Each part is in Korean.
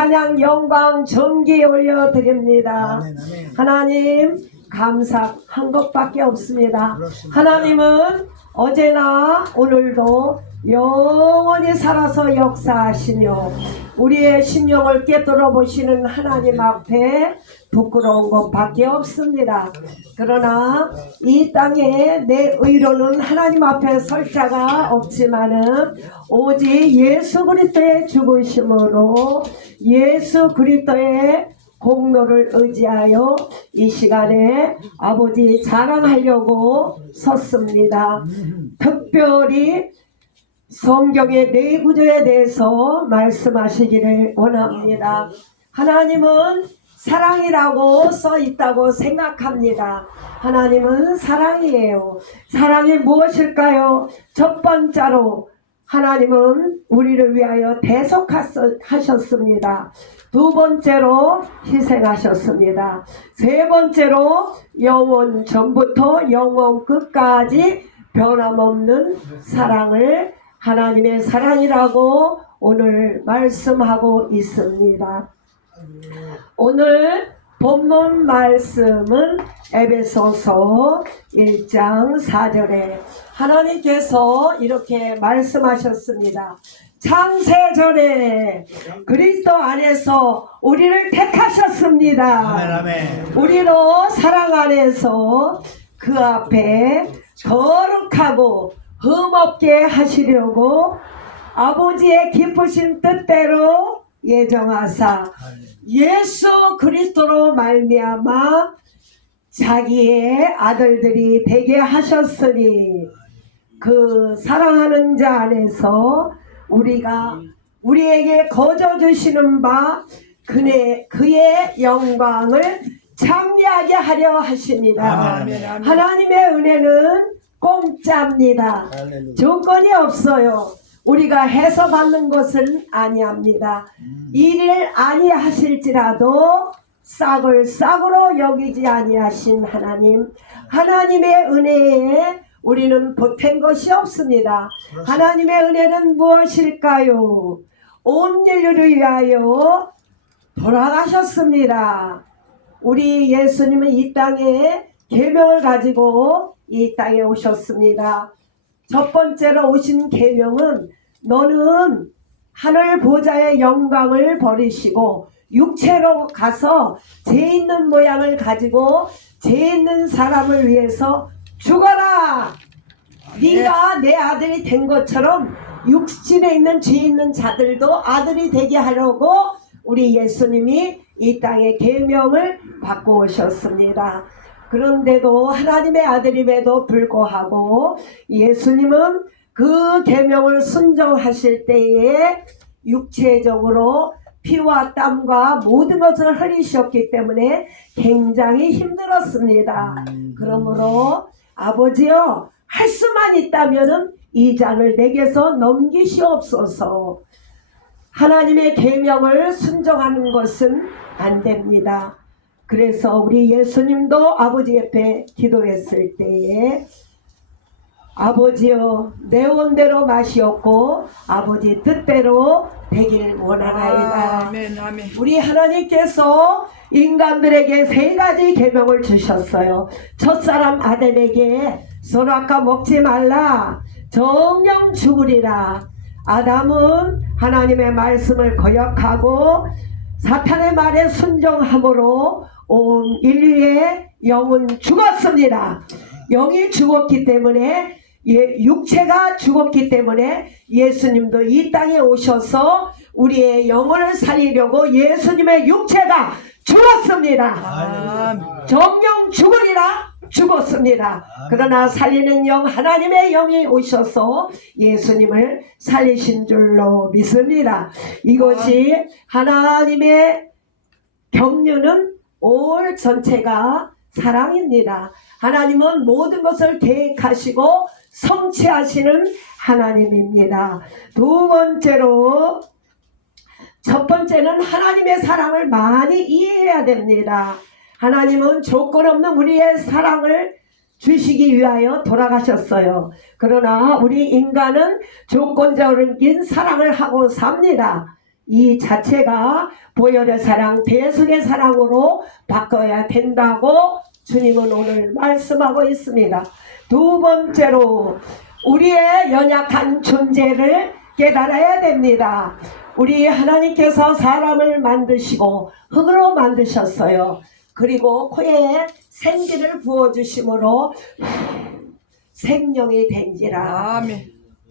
찬양 영광 존귀 올려드립니다. 아멘, 아멘. 하나님 감사한 것밖에 없습니다. 그렇습니다. 하나님은 어제나 오늘도 영원히 살아서 역사하시며 우리의 심령을 깨뜨려 보시는 하나님 앞에 부끄러운 것밖에 없습니다. 그러나 이 땅에 내 의로는 하나님 앞에 설 자가 없지만은 오직 예수 그리스도의 죽으심으로 예수 그리스도의 공로를 의지하여 이 시간에 아버지 자랑하려고 섰습니다. 특별히 성경의 네 구조에 대해서 말씀하시기를 원합니다. 하나님은 사랑이라고 써 있다고 생각합니다. 하나님은 사랑이에요. 사랑이 무엇일까요? 첫 번째로 하나님은 우리를 위하여 대속하셨습니다. 두 번째로 희생하셨습니다. 세 번째로 영원 전부터 영원 끝까지 변함없는 사랑을 하나님의 사랑이라고 오늘 말씀하고 있습니다. 오늘 본문 말씀은 에베소서 1장 4절에 하나님께서 이렇게 말씀하셨습니다. 창세전에 그리스도 안에서 우리를 택하셨습니다. 아멘, 아멘. 우리로 사랑 안에서 그 앞에 거룩하고 흠없게 하시려고 아버지의 기쁘신 뜻대로 예정하사 예수 그리스도로 말미암아 자기의 아들들이 되게 하셨으니 그 사랑하는 자 안에서 우리에게 거저 주시는 바 그의 영광을 참여하게 하려 하십니다. 아멘, 아멘. 하나님의 은혜는 공짜입니다. 할렐루야. 조건이 없어요. 우리가 해서 받는 것은 아니합니다. 일을 아니하실지라도 싹을 싹으로 여기지 아니하신 하나님, 하나님의 은혜에 우리는 보탠 것이 없습니다. 하나님의 은혜는 무엇일까요? 온 인류를 위하여 돌아가셨습니다. 우리 예수님은 이 땅에 계명을 가지고 이 땅에 오셨습니다. 첫 번째로 오신 계명은 너는 하늘 보좌의 영광을 버리시고 육체로 가서 죄 있는 모양을 가지고 죄 있는 사람을 위해서 죽어라. 네가 내 아들이 된 것처럼 육신에 있는 죄 있는 자들도 아들이 되게 하려고 우리 예수님이 이 땅에 계명을 받고 오셨습니다. 그런데도 하나님의 아들임에도 불구하고 예수님은 그 계명을 순종하실 때에 육체적으로 피와 땀과 모든 것을 흘리셨기 때문에 굉장히 힘들었습니다. 그러므로 아버지여 할 수만 있다면 이 잔을 내게서 넘기시옵소서. 하나님의 계명을 순종하는 것은 안 됩니다. 그래서 우리 예수님도 아버지 옆에 기도했을 때에 아버지여 내 원대로 마시옵고 아버지 뜻대로 되길 원하나이다. 아멘, 아멘. 우리 하나님께서 인간들에게 세 가지 계명을 주셨어요. 첫사람 아담에게 선악과 먹지 말라, 정령 죽으리라. 아담은 하나님의 말씀을 거역하고 사탄의 말에 순종함으로 온 인류의 영은 죽었습니다. 영이 죽었기 때문에 육체가 죽었기 때문에 예수님도 이 땅에 오셔서 우리의 영혼을 살리려고 예수님의 육체가 죽었습니다. 정령 죽으리라 죽었습니다. 그러나 살리는 영 하나님의 영이 오셔서 예수님을 살리신 줄로 믿습니다. 이것이 하나님의 경륜은 올 전체가 사랑입니다. 하나님은 모든 것을 계획하시고 성취하시는 하나님입니다. 두 번째로 첫 번째는 하나님의 사랑을 많이 이해해야 됩니다. 하나님은 조건 없는 우리의 사랑을 주시기 위하여 돌아가셨어요. 그러나 우리 인간은 조건적인 사랑을 하고 삽니다. 이 자체가 보혈의 사랑, 대속의 사랑으로 바꿔야 된다고 주님은 오늘 말씀하고 있습니다. 두 번째로 우리의 연약한 존재를 깨달아야 됩니다. 우리 하나님께서 사람을 만드시고 흙으로 만드셨어요. 그리고 코에 생기를 부어주심으로 생명이 된지라. 아멘.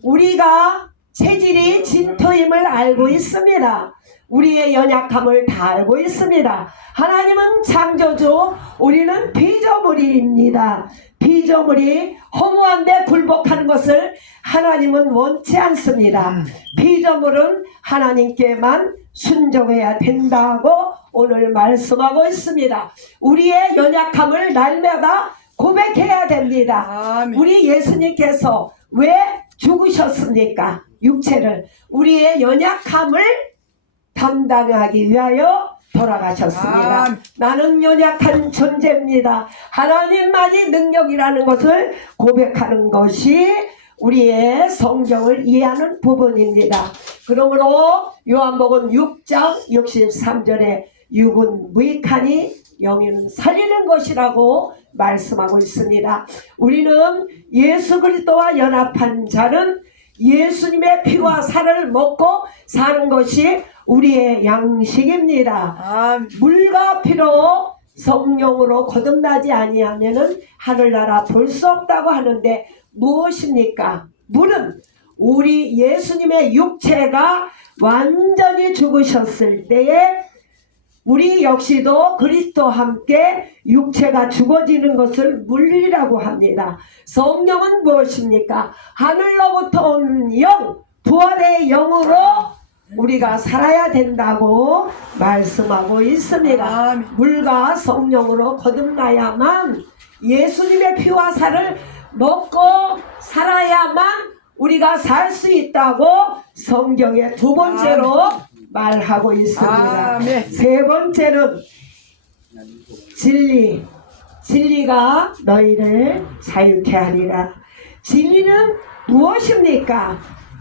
우리가 체질이 진토임을 알고 있습니다. 우리의 연약함을 다 알고 있습니다. 하나님은 창조주, 우리는 피조물입니다. 피조물이 허무한데 굴복하는 것을 하나님은 원치 않습니다. 피조물은 하나님께만 순종해야 된다고 오늘 말씀하고 있습니다. 우리의 연약함을 날마다 고백해야 됩니다. 아멘. 우리 예수님께서 왜 죽으셨습니까? 육체를, 우리의 연약함을 담당하기 위하여 돌아가셨습니다. 아멘. 나는 연약한 존재입니다. 하나님만이 능력이라는 것을 고백하는 것이 우리의 성경을 이해하는 부분입니다. 그러므로 요한복음 6장 63절에 육은 무익하니 영은 살리는 것이라고 말씀하고 있습니다. 우리는 예수 그리스도와 연합한 자는 예수님의 피와 살을 먹고 사는 것이 우리의 양식입니다. 물과 피로 성령으로 거듭나지 아니하면은 하늘나라 볼 수 없다고 하는데 무엇입니까? 물은 우리 예수님의 육체가 완전히 죽으셨을 때에 우리 역시도 그리스도와 함께 육체가 죽어지는 것을 물이라고 합니다. 성령은 무엇입니까? 하늘로부터 온 영, 부활의 영으로 우리가 살아야 된다고 말씀하고 있습니다. 물과 성령으로 거듭나야만, 예수님의 피와 살을 먹고 살아야만 우리가 살 수 있다고 성경의 두 번째로 말하고 있습니다. 아멘. 세 번째는 진리. 진리가 너희를 자유케 하리라. 진리는 무엇입니까?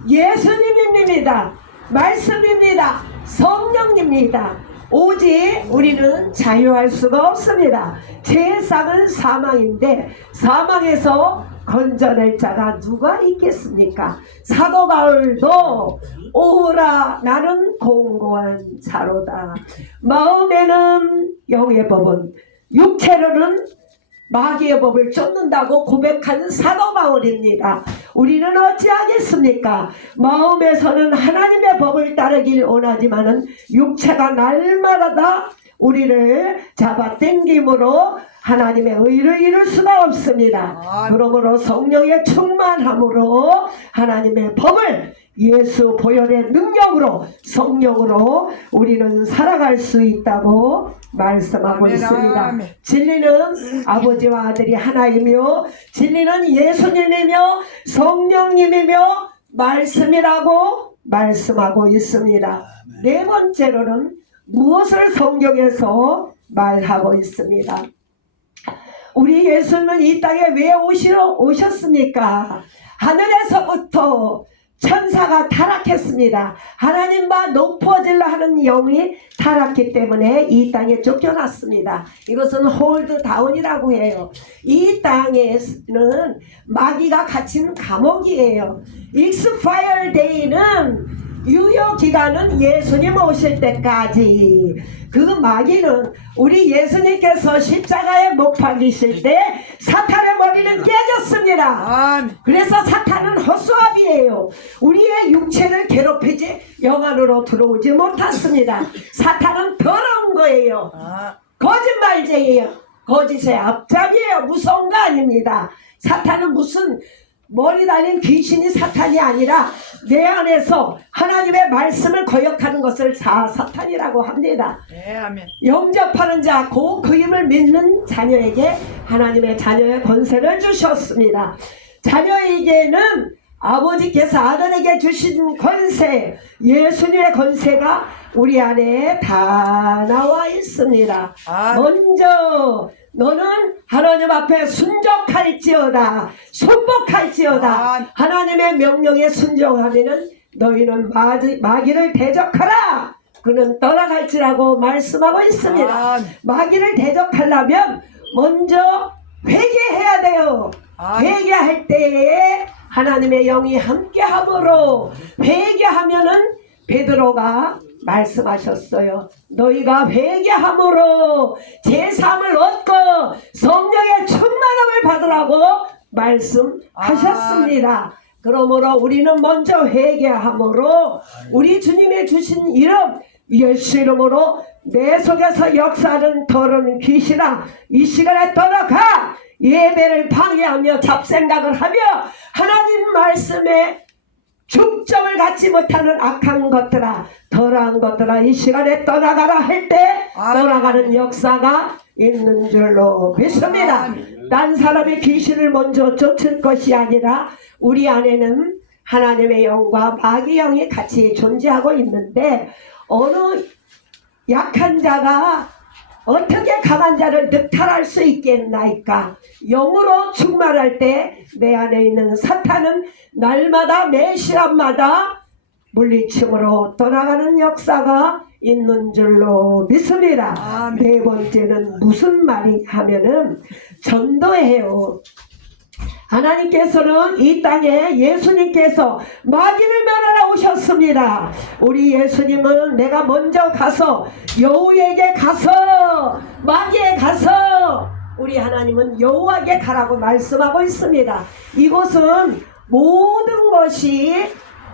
예수님입니다. 말씀입니다. 성령입니다. 오직 우리는 자유할 수가 없습니다. 죄상은 사망인데 사망에서 건져낼 자가 누가 있겠습니까? 사도 바울도 오라 나는 공고한 자로다. 마음에는 영의 법은, 육체로는 마귀의 법을 쫓는다고 고백하는 사도 바울입니다. 우리는 어찌하겠습니까? 마음에서는 하나님의 법을 따르길 원하지만은 육체가 날마다 우리를 잡아당김으로 하나님의 의를 이룰 수가 없습니다. 그러므로 성령의 충만함으로 하나님의 법을 예수 보혈의 능력으로, 성령으로 우리는 살아갈 수 있다고 말씀하고 아멘, 있습니다. 아멘. 진리는 아버지와 아들이 하나이며 진리는 예수님이며 성령님이며 말씀이라고 말씀하고 있습니다. 네 번째로는 무엇을 성경에서 말하고 있습니다. 우리 예수님은 이 땅에 왜 오셨습니까? 하늘에서부터 천사가 타락했습니다. 하나님과 높아지려 하는 영이 타락했기 때문에 이 땅에 쫓겨났습니다. 이것은 홀드 다운이라고 해요. 이 땅에는 마귀가 갇힌 감옥이에요. 익스파이어 데이는 유효기간은 예수님 오실 때까지. 그 마귀는 우리 예수님께서 십자가에 못 박히실 때 사탄의 머리는 깨졌습니다. 그래서 사탄은 허수아비예요. 우리의 육체를 괴롭히지 영 안으로 들어오지 못했습니다. 사탄은 더러운 거예요. 거짓말쟁이에요. 거짓의 앞잡이에요. 무서운 거 아닙니다. 사탄은 무슨 머리 달린 귀신이 사탄이 아니라 내 안에서 하나님의 말씀을 거역하는 것을 사탄이라고 합니다. 네, 아멘. 영접하는 자, 그 이름을 믿는 자녀에게 하나님의 자녀의 권세를 주셨습니다. 자녀에게는 아버지께서 아들에게 주신 권세, 예수님의 권세가 우리 안에 다 나와 있습니다. 먼저 너는 하나님 앞에 순종할지어다, 순복할지어다. 하나님의 명령에 순종하면은 너희는 마귀를 대적하라. 그는 떠나갈지라고 말씀하고 있습니다. 마귀를 대적하려면 먼저 회개해야 돼요. 회개할 때에 하나님의 영이 함께함으로 회개하면은 베드로가 말씀하셨어요. 너희가 회개함으로 제사함을 얻고 성령의 충만함을 받으라고 말씀하셨습니다. 그러므로 우리는 먼저 회개함으로 우리 주님의 주신 이름 예수 이름으로 내 속에서 역사하는 더러운 귀신아 이 시간에 떠나가. 예배를 방해하며 잡생각을 하며 하나님 말씀에 중점을 갖지 못하는 악한 것들아 더러운 것들아 이 시간에 떠나가라 할 때 떠나가는 역사가 있는 줄로 믿습니다. 딴 사람의 귀신을 먼저 쫓을 것이 아니라 우리 안에는 하나님의 영과 마귀 영이 같이 존재하고 있는데 어느 약한 자가 어떻게 강한 자를 늑탈할 수 있겠나이까. 영으로 충만할 때 내 안에 있는 사탄은 날마다 매 시간마다 물리침으로 떠나가는 역사가 있는 줄로 믿습니다. 네 번째는 무슨 말이 하면은 전도해요. 하나님께서는 이 땅에 예수님께서 마귀를 멸하러 오셨습니다. 우리 예수님은 내가 먼저 가서 여호에게 가서 마귀에 가서 우리 하나님은 여호와에게 가라고 말씀하고 있습니다. 이곳은 모든 것이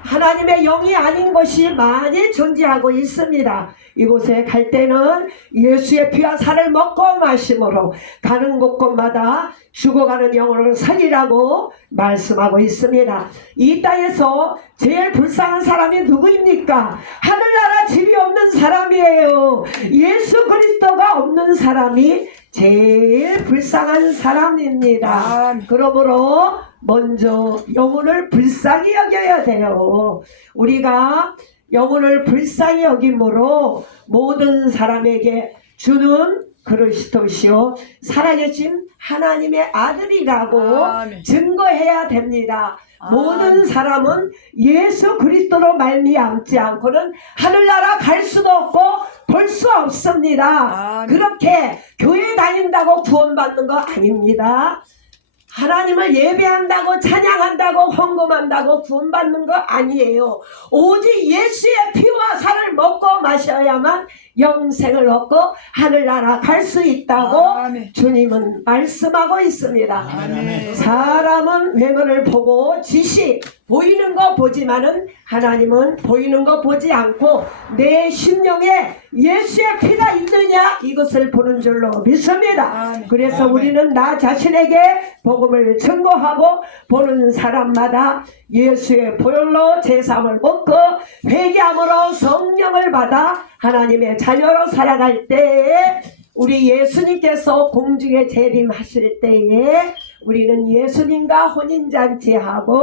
하나님의 영이 아닌 것이 많이 존재하고 있습니다. 이곳에 갈 때는 예수의 피와 살을 먹고 마심으로 가는 곳곳마다 죽어가는 영혼을 살리라고 말씀하고 있습니다. 이 땅에서 제일 불쌍한 사람이 누구입니까? 하늘나라 집이 없는 사람이에요. 예수 그리스도가 없는 사람이 제일 불쌍한 사람입니다. 그러므로 먼저 영혼을 불쌍히 여겨야 돼요. 우리가 영혼을 불쌍히 여김으로 모든 사람에게 주는 그리스도시요 살아계신 하나님의 아들이라고 증거해야 됩니다. 모든 사람은 예수 그리스도로 말미암지 않고는 하늘나라 갈 수도 없고 볼 수 없습니다. 그렇게 교회 다닌다고 구원받는 거 아닙니다. 하나님을 예배한다고 찬양한다고 헌금한다고 구원받는 거 아니에요. 오직 예수의 피와 살을 먹고 마셔야만 영생을 얻고 하늘나라 갈 수 있다고 주님은 말씀하고 있습니다. 사람은 외모를 보고 지시 보이는 거 보지만은 하나님은 보이는 거 보지 않고 내 심령에 예수의 피가 있느냐 이것을 보는 줄로 믿습니다. 그래서 우리는 나 자신에게 복음을 증거하고 보는 사람마다 예수의 보혈로 제사함을 먹고 회개함으로 성령을 받아 하나님의 자녀로 살아갈 때에 우리 예수님께서 공중에 재림하실 때에 우리는 예수님과 혼인잔치하고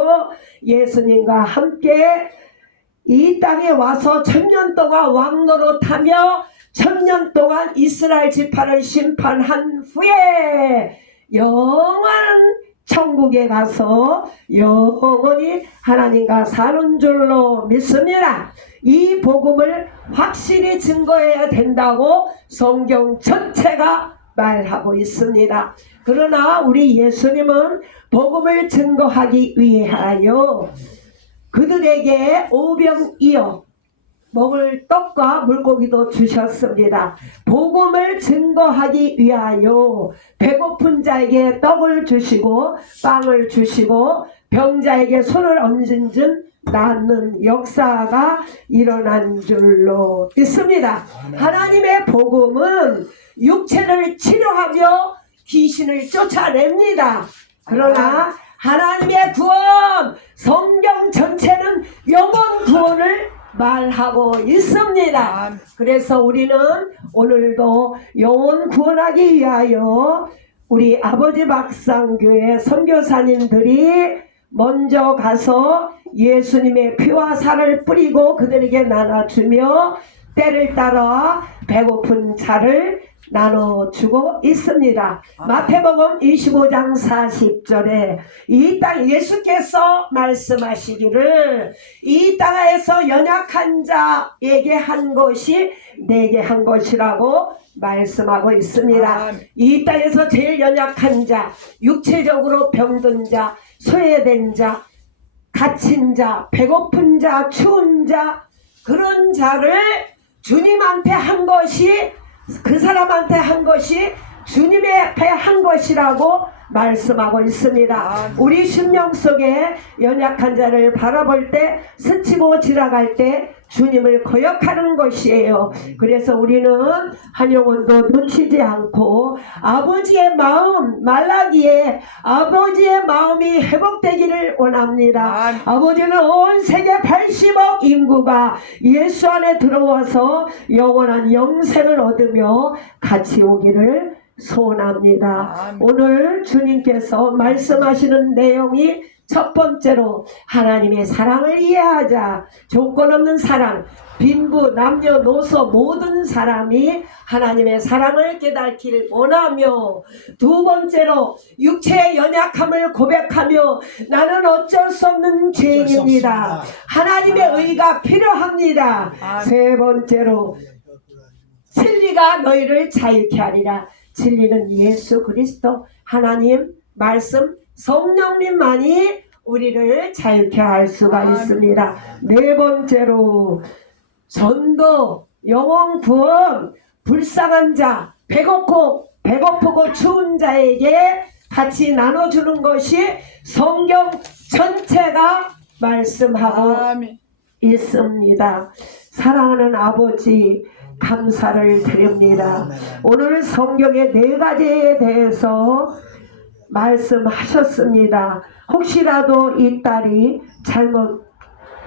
예수님과 함께 이 땅에 와서 1000년 동안 왕노릇하며 1000년 동안 이스라엘 지파를 심판한 후에 영원한 천국에 가서 영원히 하나님과 사는 줄로 믿습니다. 이 복음을 확실히 증거해야 된다고 성경 전체가 말하고 있습니다. 그러나 우리 예수님은 복음을 증거하기 위하여 그들에게 오병이어 먹을 떡과 물고기도 주셨습니다. 복음을 증거하기 위하여 배고픈 자에게 떡을 주시고 빵을 주시고 병자에게 손을 얹은 즉 낫는 역사가 일어난 줄로 믿습니다. 하나님의 복음은 육체를 치료하며 귀신을 쫓아냅니다. 그러나 하나님의 구원, 성경 전체는 영원 구원을 말하고 있습니다. 그래서 우리는 오늘도 영혼 구원하기 위하여 우리 아버지 박상교회 선교사님들이 먼저 가서 예수님의 피와 살을 뿌리고 그들에게 나눠주며 때를 따라 배고픈 자를 나눠주고 있습니다. 마태복음 25장 40절에 이 땅 예수께서 말씀하시기를 이 땅에서 연약한 자에게 한 것이 내게 한 것이라고 말씀하고 있습니다. 이 땅에서 제일 연약한 자, 육체적으로 병든 자, 소외된 자, 갇힌 자, 배고픈 자, 추운 자, 그런 자를 주님한테 한 것이, 그 사람한테 한 것이 주님의 앞에 한 것이라고 말씀하고 있습니다. 우리 심령 속에 연약한 자를 바라볼 때, 스치고 지나갈 때 주님을 거역하는 것이에요. 그래서 우리는 한 영혼도 놓치지 않고 아버지의 마음, 말라기에 아버지의 마음이 회복되기를 원합니다. 아버지는 온 세계 80억 인구가 예수 안에 들어와서 영원한 영생을 얻으며 같이 오기를 소원합니다. 오늘 주님께서 말씀하시는 내용이 첫 번째로 하나님의 사랑을 이해하자. 조건 없는 사랑, 빈부, 남녀노소 모든 사람이 하나님의 사랑을 깨닫기를 원하며, 두 번째로 육체의 연약함을 고백하며 나는 어쩔 수 없는 죄인입니다. 하나님의 의가 필요합니다. 세 번째로 진리가 너희를 자유케 하리라. 진리는 예수 그리스도, 하나님 말씀, 성령님만이 우리를 자유케 할 수가 있습니다. 네 번째로 전도, 영혼 구원, 불쌍한 자, 배고프고 추운 자에게 같이 나눠주는 것이 성경 전체가 말씀하고 있습니다. 사랑하는 아버지, 감사를 드립니다. 오늘 성경의 네 가지에 대해서 말씀하셨습니다. 혹시라도 이 딸이 잘못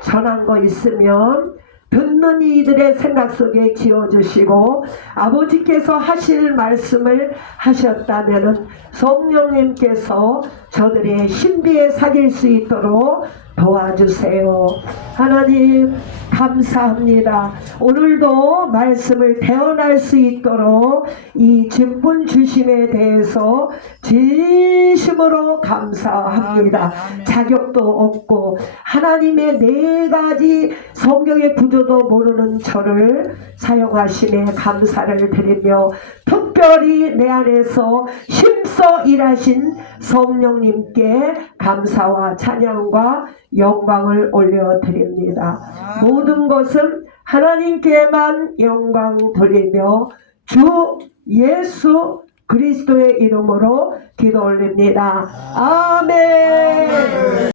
전한 거 있으면 듣는 이들의 생각 속에 지어주시고, 아버지께서 하실 말씀을 하셨다면 성령님께서 저들의 신비에 사귈 수 있도록 도와주세요. 하나님 감사합니다. 오늘도 말씀을 대언할 수 있도록 이 직분 주심에 대해서 진심으로 감사합니다. 자격도 없고 하나님의 네 가지 성경의 구조도 모르는 저를 사용하심에 감사를 드리며, 특별히 내 안에서 힘써 일하신 성령님께 감사와 찬양과 영광을 올려드립니다. 모든 것은 하나님께만 영광 돌리며 주 예수 그리스도의 이름으로 기도 올립니다. 아멘.